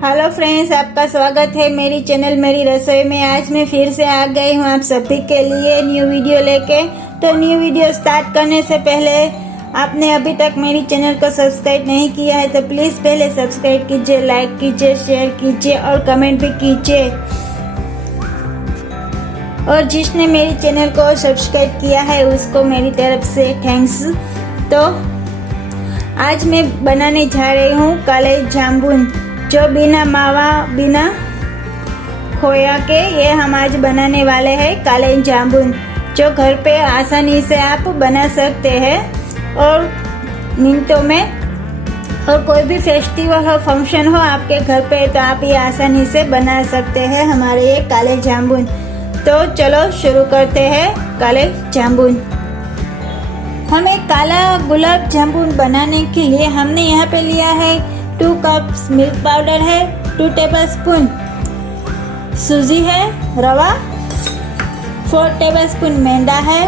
Hello friends, आपका स्वागत है मेरी चैनल मेरी रसोई में। आज मैं फिर से आ गई हूँ आप सभी के लिए न्यू वीडियो लेके। तो न्यू वीडियो स्टार्ट करने से पहले आपने अभी तक मेरी चैनल को सब्सक्राइब नहीं किया है तो प्लीज़ पहले सब्सक्राइब कीजिए, लाइक कीजिए, शेयर कीजिए और कमेंट भी कीजिए। और जिसने मेरी चैनल को सब्सक्राइब किया है उसको मेरी तरफ से थैंक्स। तो आज मैं बनाने जा रही हूँ काले जामुन, जो बिना मावा बिना खोया के ये हम आज बनाने वाले हैं काले जामुन, जो घर पे आसानी से आप बना सकते हैं और मिनटों में। और कोई भी फेस्टिवल हो, फंक्शन हो आपके घर पे तो आप ये आसानी से बना सकते हैं हमारे ये काले जामुन। तो चलो शुरू करते हैं काले जामुन। हमें काला गुलाब जामुन बनाने के लिए हमने यहाँ पे लिया है 2 कप्स मिल्क पाउडर है, 2 टेबलस्पून सूजी है, रवा 4 टेबलस्पून मैदा है,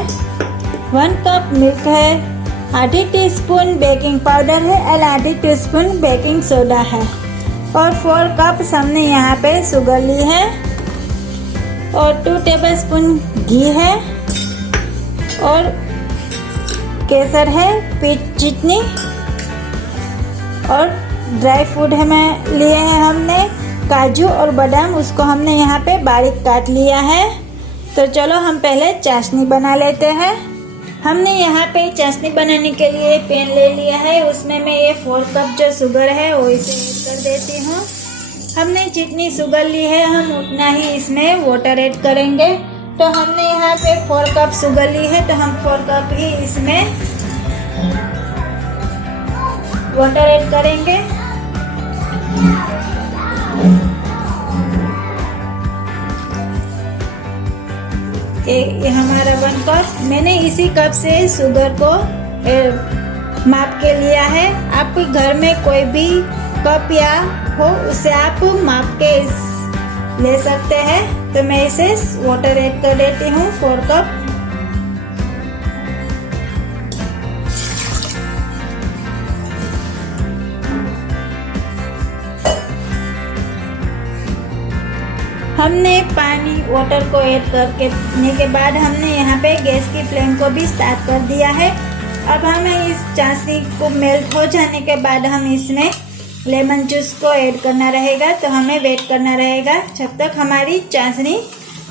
1 कप मिल्क है, आधी टीस्पून बेकिंग पाउडर है और आधी टीस्पून बेकिंग सोडा है और 4 कप्स हमने यहाँ पे शुगर ली है और 2 टेबलस्पून घी है और केसर है, पीच चटनी और ड्राई फ्रूट हमें लिए हैं हमने काजू और बादाम, उसको हमने यहाँ पे बारीक काट लिया है। तो चलो हम पहले चाशनी बना लेते हैं। हमने यहाँ पे चाशनी बनाने के लिए पैन ले लिया है, उसमें मैं ये 4 कप जो शुगर है वो इसे ऐड कर देती हूँ। हमने जितनी शुगर ली है हम उतना ही इसमें वाटर ऐड करेंगे। तो हमने यहाँ पे 4 कप शुगर ली है तो हम 4 कप ही इसमें वाटर ऐड करेंगे। ये हमारा 1 कप, मैंने इसी कप से शुगर को माप के लिया है। आपके घर में कोई भी कप या हो उससे आप माप के ले सकते हैं। तो मैं इसे वाटर ऐड कर देती हूँ 4 कप। हमने पानी वाटर को ऐड करने के बाद हमने यहाँ पे गैस की फ्लेम को भी स्टार्ट कर दिया है। अब हमें इस चाशनी को मेल्ट हो जाने के बाद हम इसमें लेमन जूस को ऐड करना रहेगा। तो हमें वेट करना रहेगा जब तक हमारी चाशनी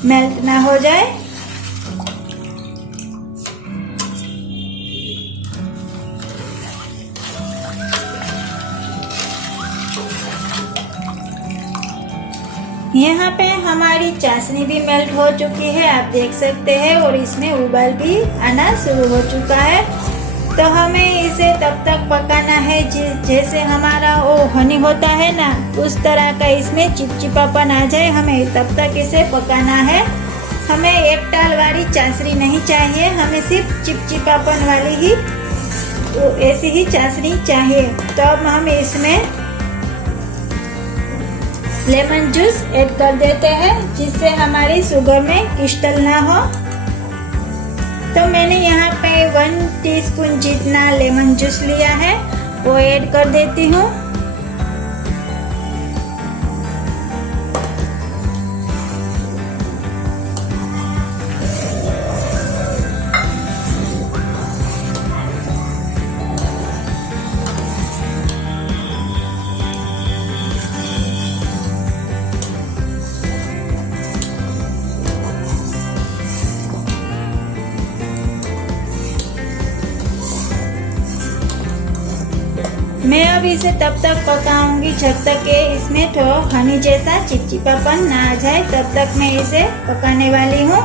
मेल्ट ना हो जाए। यहाँ पे हमारी चाशनी भी मेल्ट हो चुकी है, आप देख सकते हैं, और इसमें उबाल भी आना शुरू हो चुका है। तो हमें इसे तब तक पकाना है जैसे हमारा वो हनी होता है ना, उस तरह का इसमें चिपचिपापन आ जाए, हमें तब तक इसे पकाना है। हमें एक टाल वाली चाशनी नहीं चाहिए, हमें सिर्फ चिपचिपापन वाली ही ऐसी ही चाशनी चाहिए। तो अब हम इसमें लेमन जूस ऐड कर देते हैं जिससे हमारी शुगर में क्रिस्टल ना हो। तो मैंने यहाँ पे 1 टीस्पून जितना लेमन जूस लिया है वो ऐड कर देती हूँ। मैं अब इसे तब तक पकाऊंगी जब तक कि इसमें थोड़ा हनी जैसा चिपचिपापन ना आ जाए, तब तक मैं इसे पकाने वाली हूँ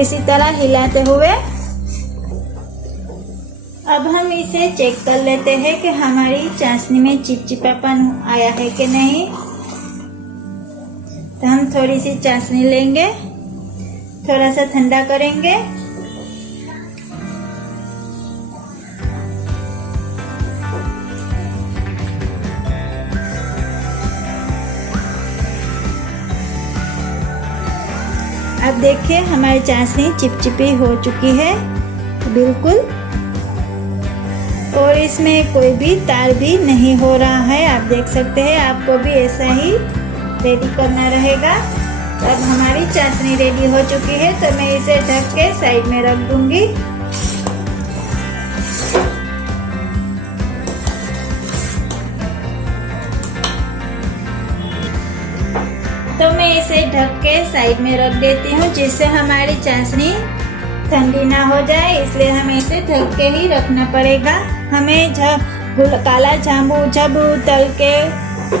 इसी तरह हिलाते हुए। अब हम इसे चेक कर लेते हैं कि हमारी चाशनी में चिपचिपापन आया है कि नहीं। तो हम थोड़ी सी चाशनी लेंगे, थोड़ा सा ठंडा करेंगे। अब देखिए हमारी चाशनी चिपचिपी हो चुकी है बिल्कुल। और इसमें कोई भी तार भी नहीं हो रहा है। आप देख सकते हैं, आपको भी ऐसा ही रेडी करना रहेगा। अब हमारी चाशनी रेडी हो चुकी है, तो मैं इसे ढक के साइड में रख दूंगी। तो मैं इसे ढक के साइड में रख देती हूँ, जिससे हमारी चाशनी ठंडी ना हो जाए, इसलिए हमें इसे ढक के ही रखना पड़ेगा। हमें काला जामुन जब तल के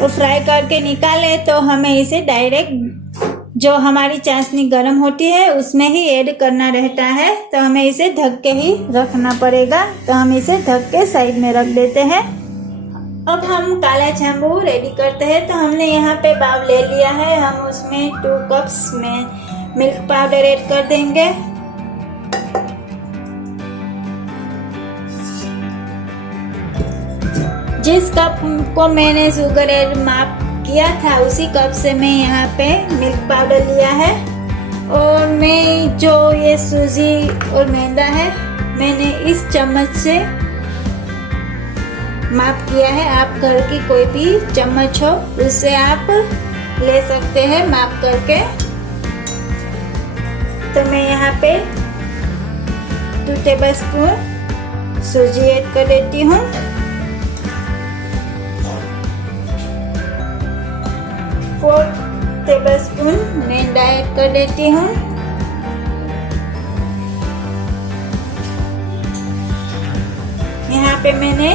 फ्राई करके निकाले तो हमें इसे डायरेक्ट जो हमारी चाशनी गर्म होती है उसमें ही ऐड करना रहता है, तो हमें इसे ढक के ही रखना पड़ेगा। तो हम इसे ढक के साइड में रख देते हैं। अब हम काला जामुन रेडी करते हैं। तो हमने यहाँ पे बाउल ले लिया है, हम उसमें 2 कप्स में मिल्क पाउडर ऐड कर देंगे। जिस कप को मैंने शुगर ऐड माप किया था उसी कप से मैं यहाँ पे मिल्क पाउडर लिया है। और मैं जो ये सूजी और मैदा है मैंने इस चम्मच से माप किया है। आप घर की कोई भी चम्मच हो उससे आप ले सकते हैं माप करके। तो मैं यहाँ पे 2 टेबलस्पून सूजी ऐड कर देती हूँ। 4 टेबलस्पून मैदा ऐड कर देती हूँ। यहाँ पे मैंने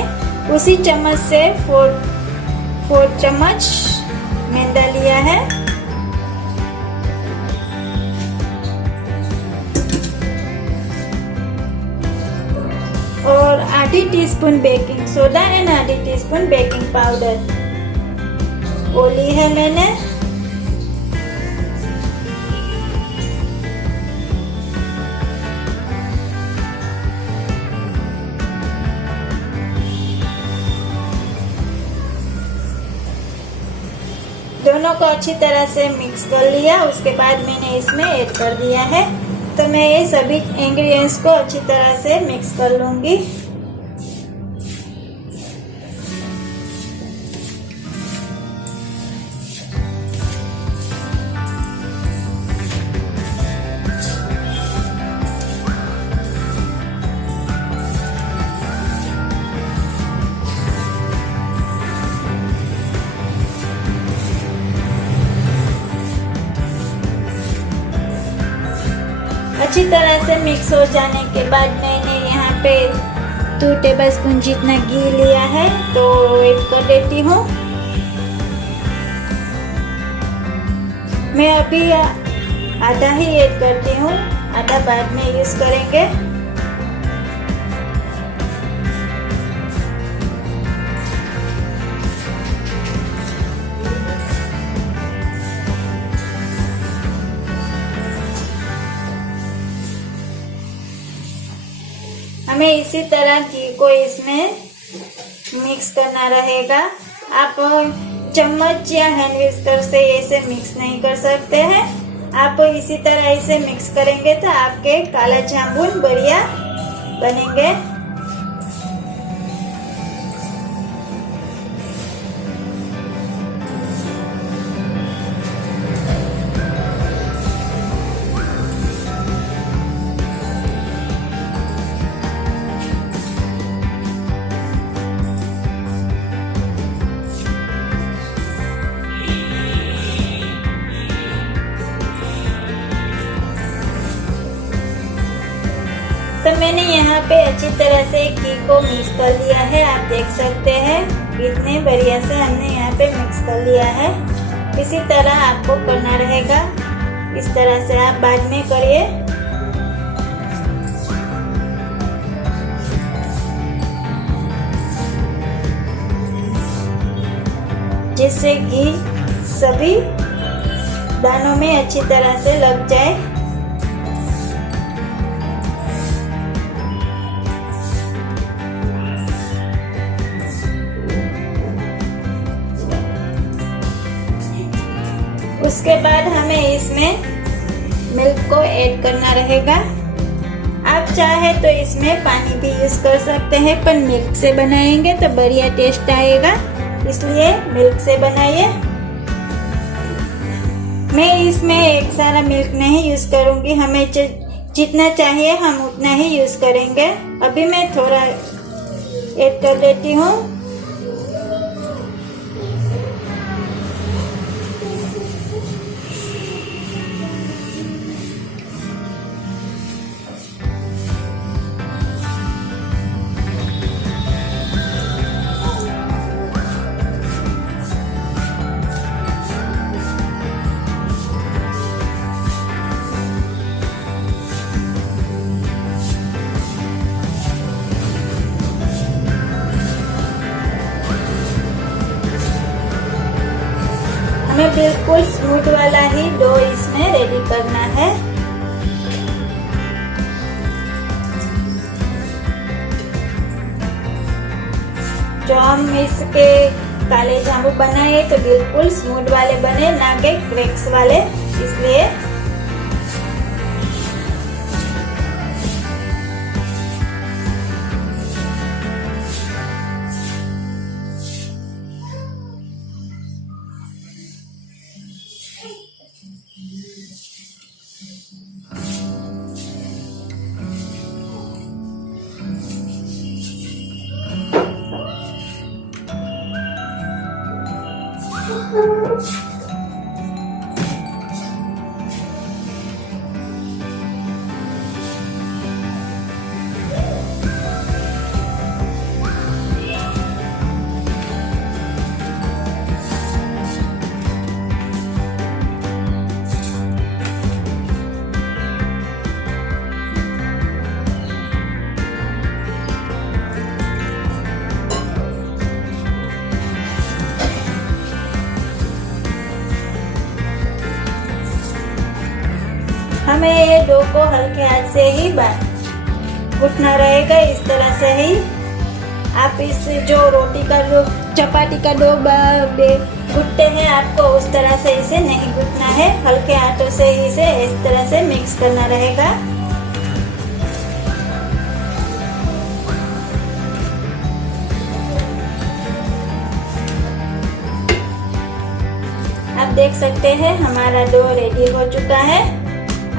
उसी चम्मच से 4 चम्मच मैदा लिया है। और आधी टीस्पून बेकिंग सोडा एंड आधी टीस्पून बेकिंग पाउडर वो ली है मैंने। दोनों को अच्छी तरह से मिक्स कर लिया। उसके बाद मैंने इसमें ऐड कर दिया है। तो मैं ये सभी इंग्रेडिएंट्स को अच्छी तरह से मिक्स कर लूंगी। अच्छी तरह से मिक्स हो जाने के बाद मैंने यहाँ पे 2 टेबलस्पून जितना घी लिया है तो ऐड कर देती हूँ। मैं अभी आधा ही ऐड करती हूँ, आधा बाद में यूज करेंगे। हमें इसी तरह घी को इसमें मिक्स करना रहेगा। आप चम्मच या हैंड विस्कर से इसे मिक्स नहीं कर सकते हैं। आप इसी तरह इसे मिक्स करेंगे तो आपके काला जामुन बढ़िया बनेंगे। तो मैंने यहाँ पे अच्छी तरह से घी को मिक्स कर लिया है। आप देख सकते हैं कितने बढ़िया से हमने यहाँ पे मिक्स कर लिया है। इसी तरह आपको करना रहेगा, इस तरह से आप बाद में करिए। जिससे घी सभी दानों में अच्छी तरह से लग जाए। उसके बाद हमें इसमें मिल्क को ऐड करना रहेगा। आप आप चाहे तो इसमें पानी भी यूज कर सकते हैं, पर मिल्क से बनाएंगे तो बढ़िया टेस्ट आएगा, इसलिए मिल्क से बनाइए। मैं इसमें एक सारा मिल्क नहीं यूज करूंगी, हमें जितना चाहिए हम उतना ही यूज करेंगे। अभी मैं थोड़ा ऐड कर देती हूँ। हमें बिल्कुल स्मूथ वाला ही डो इसमें रेडी करना है। जो हम इसके काले जामुन बनाए तो बिल्कुल स्मूथ वाले बने, ना कि क्रैक्स वाले, इसलिए हमें ये डो को हल्के हाथ से ही गूंथना रहेगा, इस तरह से ही। आप इस जो रोटी का चपाती का डो गूंथते हैं, आपको उस तरह से इसे नहीं गूंथना है, हल्के हाथों से ही इसे इस तरह से मिक्स करना रहेगा। आप देख सकते हैं हमारा डो रेडी हो चुका है।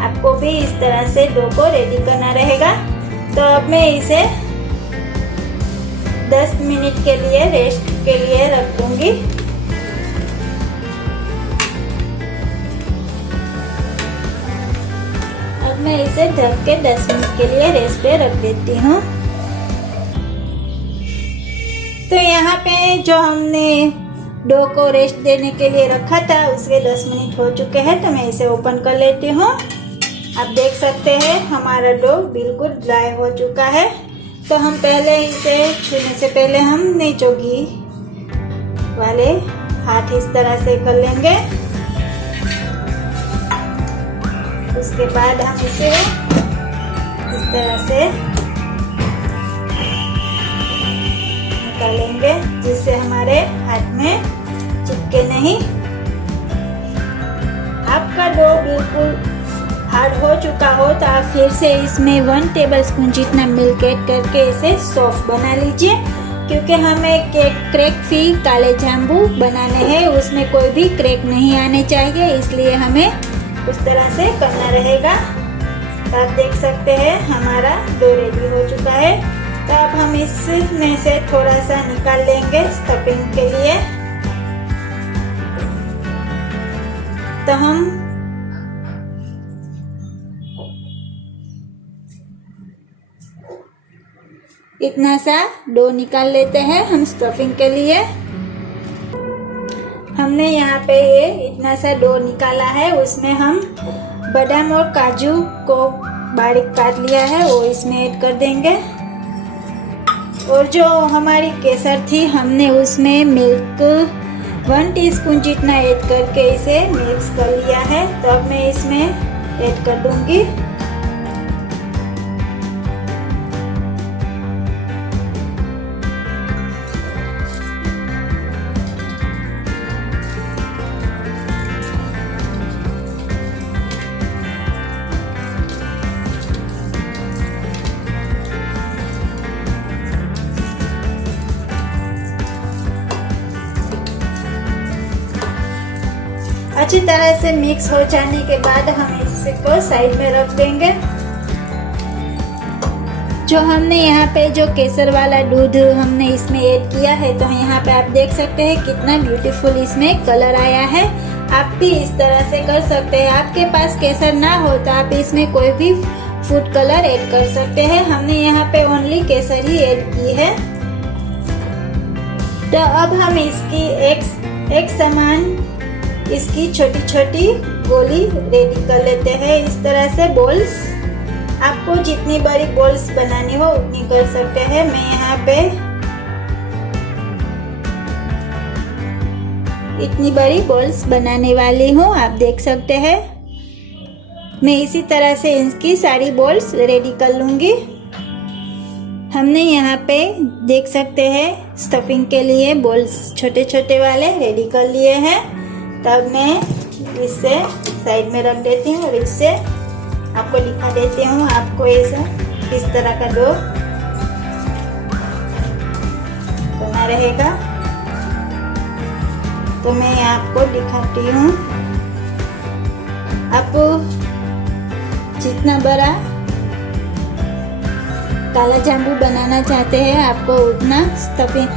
आपको भी इस तरह से डो को रेडी करना रहेगा। तो अब मैं इसे 10 मिनट के लिए रेस्ट के लिए रख दूंगी। अब मैं इसे ढक के 10 मिनट के लिए रेस्ट पे रख देती हूँ। तो यहाँ पे जो हमने डो को रेस्ट देने के लिए रखा था उसके 10 मिनट हो चुके हैं, तो मैं इसे ओपन कर लेती हूँ। आप देख सकते हैं हमारा डो बिल्कुल ड्राई हो चुका है। तो हम पहले इसे छूने से पहले हम नीचे घी वाले हाथ इस तरह से कर लेंगे। उसके बाद हम इसे इस तरह से निकालेंगे, जिससे हमारे हाथ में चिपके नहीं। आपका डो बिल्कुल हार्ड हो चुका हो तो आप फिर से इसमें 1 टेबलस्पून जितना मिल्क ऐड करके इसे सॉफ्ट बना लीजिए, क्योंकि हमें क्रैक फ्री काले जाम्बू बनाने हैं, उसमें कोई भी क्रैक नहीं आने चाहिए, इसलिए हमें उस तरह से करना रहेगा। तो आप देख सकते हैं हमारा डो रेडी हो चुका है। तो अब हम इसमें से थोड़ा सा निकाल लेंगे स्टफिंग के लिए। तो हम इतना सा डो निकाल लेते हैं हम स्टफिंग के लिए। हमने यहाँ पे ये इतना सा डो निकाला है, उसमें हम बादाम और काजू को बारीक काट लिया है वो इसमें ऐड कर देंगे। और जो हमारी केसर थी हमने उसमें मिल्क 1 टीस्पून जितना ऐड करके इसे मिक्स कर लिया है। तो अब मैं इसमें ऐड कर दूंगी। अच्छी तरह से मिक्स हो जाने के बाद हम इसको साइड में रख देंगे। जो हमने यहाँ पे जो केसर वाला दूध हमने इसमें ऐड किया है, तो यहाँ पे आप देख सकते हैं कितना ब्यूटीफुल इसमें कलर आया है। आप भी इस तरह से कर सकते हैं। आपके पास केसर ना हो तो आप इसमें कोई भी फूड कलर ऐड कर सकते हैं। हमने यहाँ पे ओनली केसर ही ऐड की है। तो अब हम इसकी एक समान इसकी छोटी छोटी गोली रेडी कर लेते हैं। इस तरह से बॉल्स, आपको जितनी बड़ी बॉल्स बनानी हो उतनी कर सकते हैं। मैं यहाँ पे इतनी बड़ी बॉल्स बनाने वाली हूँ, आप देख सकते हैं। मैं इसी तरह से इसकी सारी बॉल्स रेडी कर लूँगी। हमने यहाँ पे देख सकते हैं स्टफिंग के लिए बॉल्स छोटे छोटे वाले रेडी कर लिए हैं। तब मैं इससे साइड में रख देती हूँ और इससे आपको दिखा देती हूँ। आपको ऐसा किस तरह का डो बना रहेगा, तो मैं आपको दिखाती हूँ। आप जितना बड़ा काला जामुन बनाना चाहते हैं, आपको उतना स्टफिंग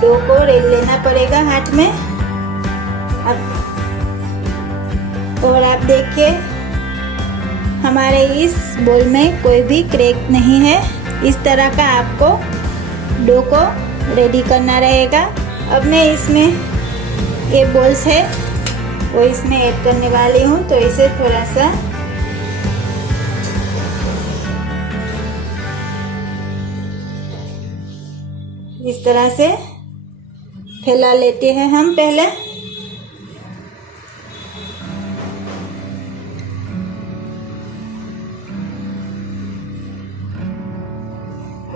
डो को लेना पड़ेगा हाथ में। और आप देखिए हमारे इस बोल में कोई भी क्रैक नहीं है। इस तरह का आपको डो को रेडी करना रहेगा। अब मैं इसमें ये बॉल्स है वो इसमें ऐड करने वाली हूँ, तो इसे थोड़ा सा इस तरह से फैला लेते हैं हम पहले।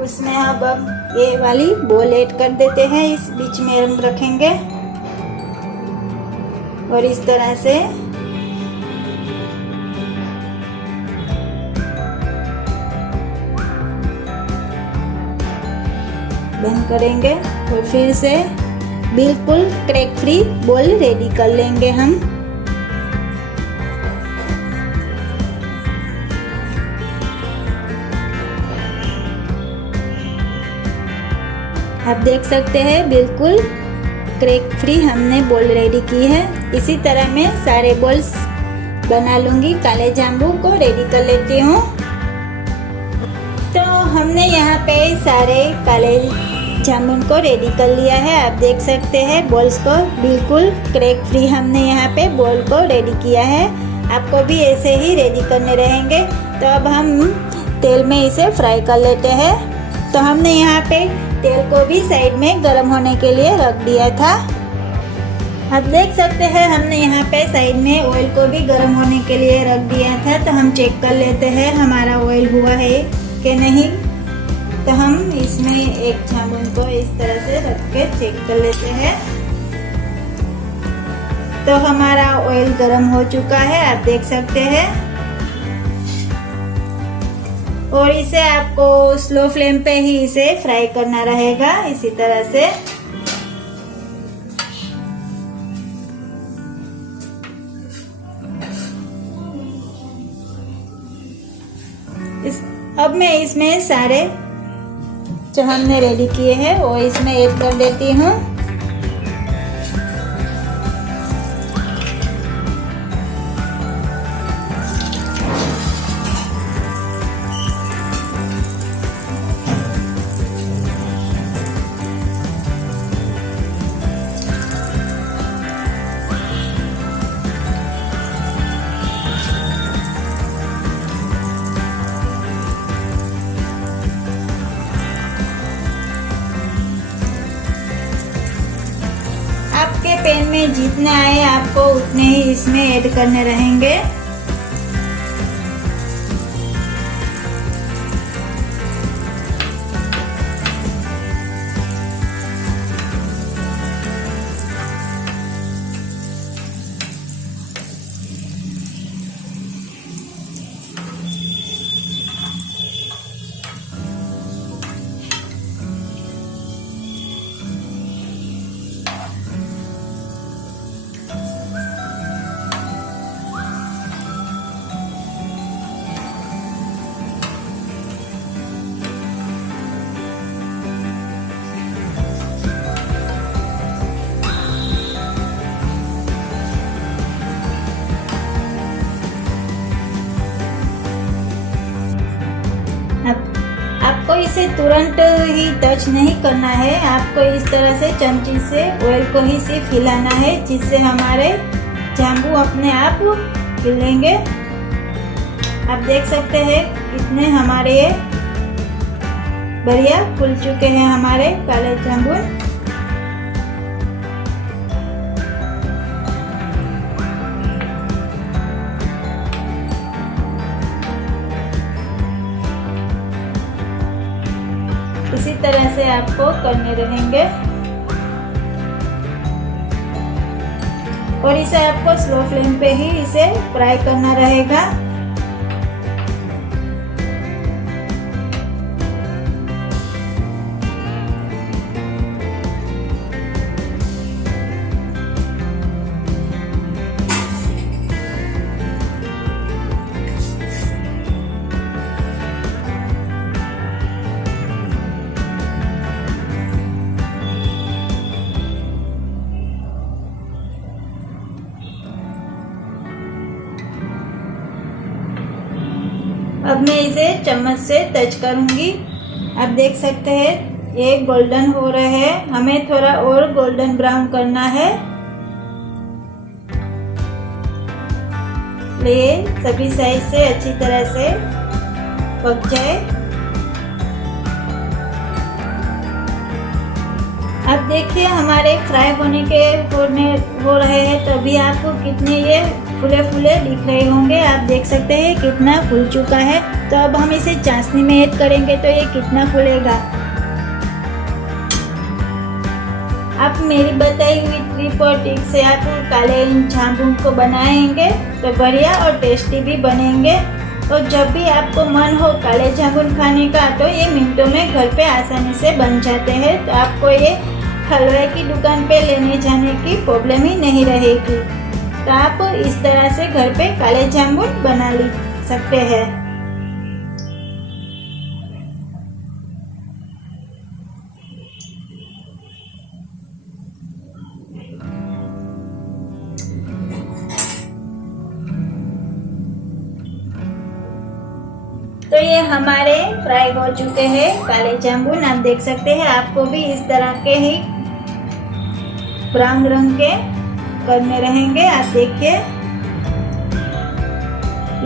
उसमें अब ये वाली बॉल ऐड कर देते हैं। इस बीच में हम रखेंगे और इस तरह से बंद करेंगे और फिर से बिल्कुल क्रैक फ्री बॉल रेडी कर लेंगे हम। आप देख सकते हैं बिल्कुल क्रैक फ्री हमने बॉल रेडी की है। इसी तरह मैं सारे बॉल्स बना लूंगी। काले जामुन को रेडी कर लेती हूँ। तो हमने यहाँ पे सारे काले जामुन को रेडी कर लिया है। आप देख सकते हैं बॉल्स को बिल्कुल क्रैक फ्री हमने यहाँ पे बॉल को रेडी किया है। आपको भी ऐसे ही रेडी करने रहेंगे। तो अब हम तेल में इसे फ्राई कर लेते हैं। तो हमने यहाँ पे तेल को भी साइड में गर्म होने के लिए रख दिया था। आप देख सकते हैं हमने यहाँ पे साइड में ऑयल को भी गर्म होने के लिए रख दिया था। तो हम चेक कर लेते हैं हमारा ऑयल हुआ है कि नहीं। तो हम इसमें एक जामुन को इस तरह से रख के चेक कर लेते हैं। तो हमारा ऑयल गर्म हो चुका है, आप देख सकते हैं। और इसे आपको स्लो फ्लेम पे ही इसे फ्राई करना रहेगा इसी तरह से। अब मैं इसमें सारे जो हमने रेडी किए हैं वो इसमें ऐड कर देती हूँ। पैन में जितने आए आपको उतने ही इसमें ऐड करने रहेंगे। तुरंत ही टच नहीं करना है, आपको इस तरह से चमची से ऑयल को ही सिर्फ हिलाना है, जिससे हमारे जाम्बू अपने आप खिलेंगे। आप देख सकते हैं कितने हमारे बढ़िया फूल चुके हैं हमारे काले जामुन। इसी तरह से आपको करने रहेंगे और इसे आपको स्लो फ्लेम पे ही इसे फ्राई करना रहेगा। अब मैं इसे चम्मच से टच करूंगी। आप देख सकते हैं ये गोल्डन हो रहे हैं, हमें थोड़ा और गोल्डन ब्राउन करना है। ये सभी साइड से अच्छी तरह से पक जाए। अब देखिए हमारे फ्राई होने के हो रहे हैं, तभी आपको कितने ये फूले फूले दिख रहे होंगे। आप देख सकते हैं कितना फूल चुका है। तो अब हम इसे चाशनी में ऐड करेंगे तो ये कितना फूलेगा। आप मेरी बताई हुई ट्रिक और टिक से आप काले जामुन को बनाएंगे तो बढ़िया और टेस्टी भी बनेंगे। और जब भी आपको मन हो काले जामुन खाने का तो ये मिनटों में घर पे आसानी से बन जाते हैं। तो आपको ये हलवाई की दुकान पे लेने जाने की प्रॉब्लम ही नहीं रहेगी। तो आप इस तरह से घर पे काले जामुन बना सकते हैं। तो ये हमारे फ्राई हो चुके हैं काले जामुन। आप देख सकते हैं आपको भी इस तरह के ही ब्राउन रंग के करने रहेंगे। आप देखिए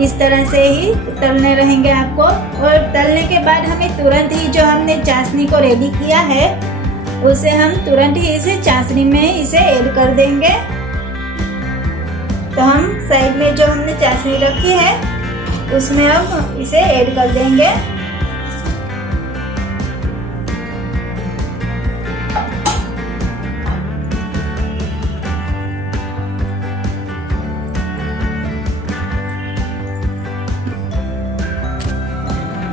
इस तरह से ही तलने रहेंगे आपको। और तलने के बाद हमें तुरंत ही जो हमने चाशनी को रेडी किया है उसे हम तुरंत ही इसे चाशनी में इसे ऐड कर देंगे। तो हम साइड में जो हमने चाशनी रखी है उसमें अब इसे ऐड कर देंगे।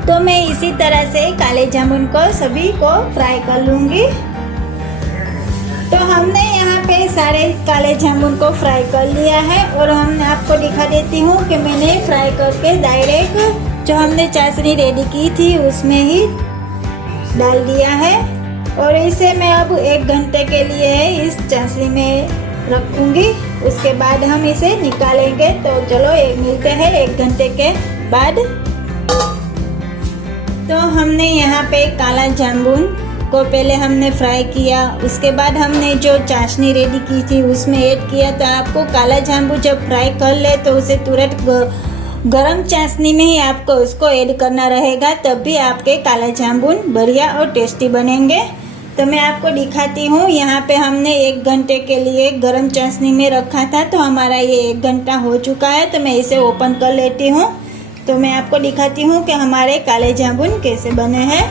तो मैं इसी तरह से काले जामुन को सभी को फ्राई कर लूंगी। तो हमने यहाँ पे सारे काले जामुन को फ्राई कर लिया है और हम आपको दिखा देती हूँ कि मैंने फ्राई करके डायरेक्ट जो हमने चाशनी रेडी की थी उसमें ही डाल दिया है। और इसे मैं अब 1 घंटे के लिए इस चाशनी में रखूँगी। उसके बाद हम इसे निकालेंगे। तो चलो मिलते हैं 1 घंटे के बाद। तो हमने यहाँ पे काला जामुन को पहले हमने फ्राई किया, उसके बाद हमने जो चाशनी रेडी की थी उसमें ऐड किया। तो आपको काला जामुन जब फ्राई कर ले तो उसे तुरंत गरम चाशनी में ही आपको उसको ऐड करना रहेगा, तब भी आपके काला जामुन बढ़िया और टेस्टी बनेंगे। तो मैं आपको दिखाती हूँ। यहाँ पे हमने 1 घंटे के लिए गरम चाशनी में रखा था, तो हमारा ये 1 घंटा हो चुका है। तो मैं इसे ओपन कर लेती हूँ। तो मैं आपको दिखाती हूँ कि हमारे काले जामुन कैसे बने हैं।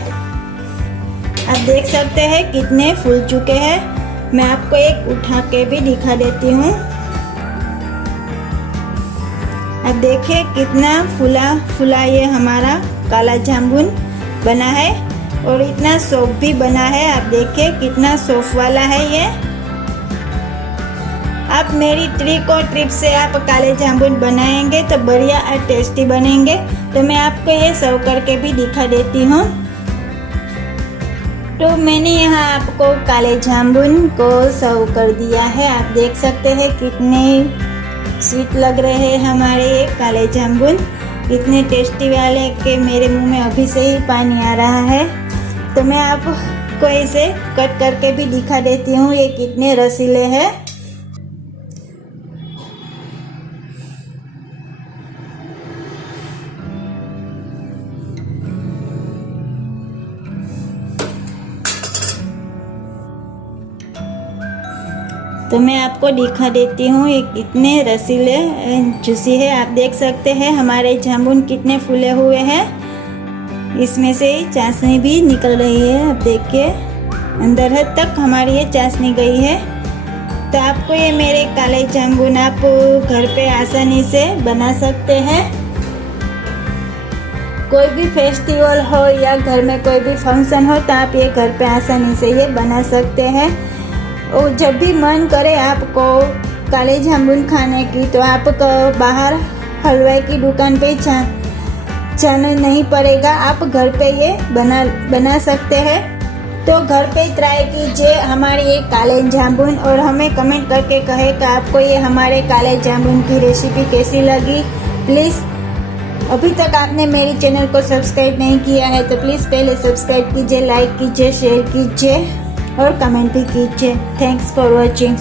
आप देख सकते हैं कितने फूल चुके हैं। मैं आपको एक उठा के भी दिखा देती हूँ। आप देखिए कितना फूला फूला ये हमारा काला जामुन बना है और इतना सॉफ्ट भी बना है। आप देखिए कितना सॉफ्ट वाला है ये। आप मेरी ट्रिक और टिप से आप काले जामुन बनाएंगे तो बढ़िया और टेस्टी बनेंगे। तो मैं आपको ये सर्व करके भी दिखा देती हूँ। तो मैंने यहाँ आपको काले जामुन को सर्व कर दिया है। आप देख सकते हैं कितने स्वीट लग रहे हैं हमारे ये काले जामुन, इतने टेस्टी वाले कि मेरे मुंह में अभी से ही पानी आ रहा है। तो मैं आपको इसे कट करके भी दिखा देती हूँ ये कितने रसीले हैं। तो मैं आपको दिखा देती हूँ ये कितने रसीले जूसी है। आप देख सकते हैं हमारे जामुन कितने फूले हुए हैं। इसमें से चाशनी भी निकल रही है। आप देखिए अंदर हद तक हमारी ये चाशनी गई है। तो आपको ये मेरे काले जामुन आप घर पे आसानी से बना सकते हैं। कोई भी फेस्टिवल हो या घर में कोई भी फंक्शन हो तो आप ये घर पे आसानी से ये बना सकते हैं। और जब भी मन करे आपको काले जामुन खाने की तो आपको बाहर हलवाई की दुकान पे जाना नहीं पड़ेगा। आप घर पे ये बना सकते हैं। तो घर पे ट्राई कीजिए हमारे ये काले जामुन और हमें कमेंट करके कहे कि आपको ये हमारे काले जामुन की रेसिपी कैसी लगी। प्लीज़ अभी तक आपने मेरी चैनल को सब्सक्राइब नहीं किया है तो प्लीज़ पहले सब्सक्राइब कीजिए, लाइक कीजिए, शेयर कीजिए और कमेंट भी कीजिए। Thanks for watching.